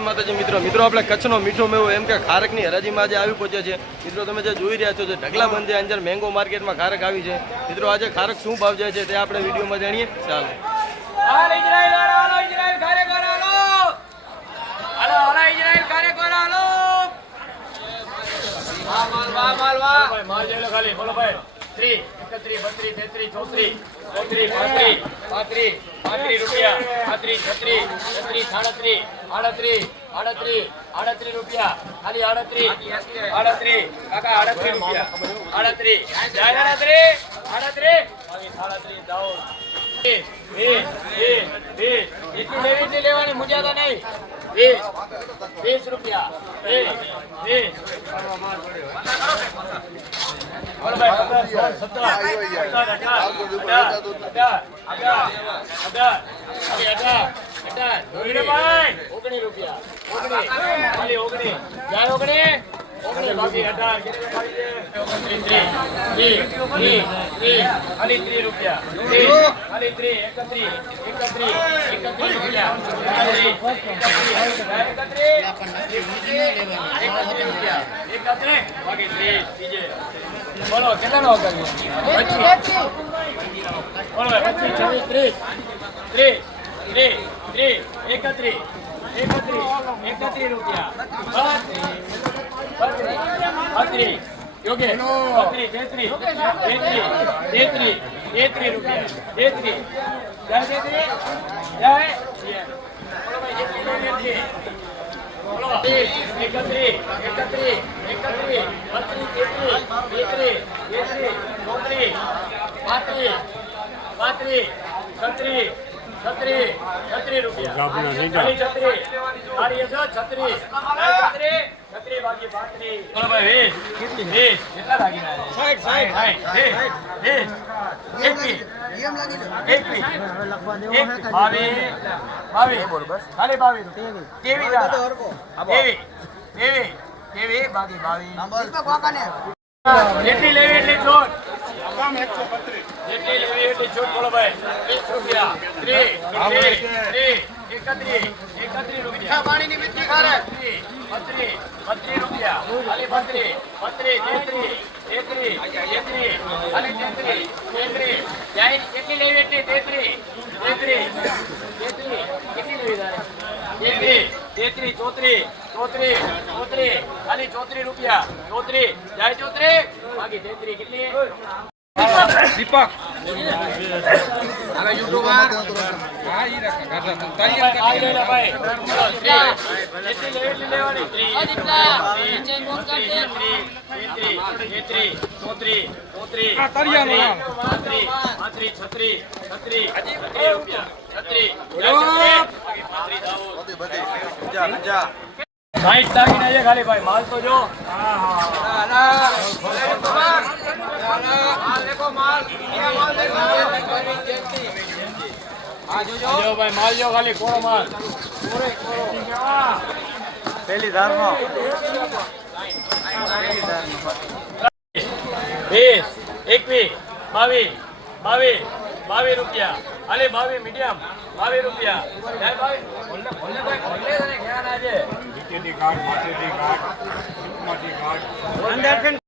માતાજી મિત્રો આપણે કચ્છનો મીઠો મેવો એમ કે ખારકની હરાજીમાં આજે આવી પહોંચ્યા છે મિત્રો. તમે જે જોઈ રહ્યા છો જે ઢગલા બંધ છે અંજાર મેંગો માર્કેટમાં ખારક આવી છે મિત્રો. આજે ખારક શું ભાવ જાય છે તે આપણે વિડીયોમાં જાણીએ. ચાલો રૂપિયા ખાલી 38 કાકા 38 લેવાની મુજાતા નહીં. 20 રૂપિયા બોલો કેટલાનો કર્યો? 25 31 રૂપિયા યોગે 33 જેટલી લેવી એટલી છોટ. જેટલી લેવી એટલી છોટ. બોલો ભાઈ 20 રૂપિયા 31 રૂપિયા પાણીની મીઠી ખારે 32 રૂપિયા ખાલી 32 કેટલી લેવી એટલી 33 કેટલી લેવી તારે 33 34 ખાલી 34 રૂપિયા 34 જાય 34 બાકી 33 કેટલી દીપક આના યુટ્યુબર હા ઈ રાખા ગાતા ભાઈ એટલી લેવાની 60 દાગીના છે ખાલી ભાઈ. માલ તો જો ભાઈ માલ જો ખાલી કોરો માલ પેલી ધારમાં 20 21 22 રૂપિયા ખાલી 22 મીડિયમ 22 રૂપિયા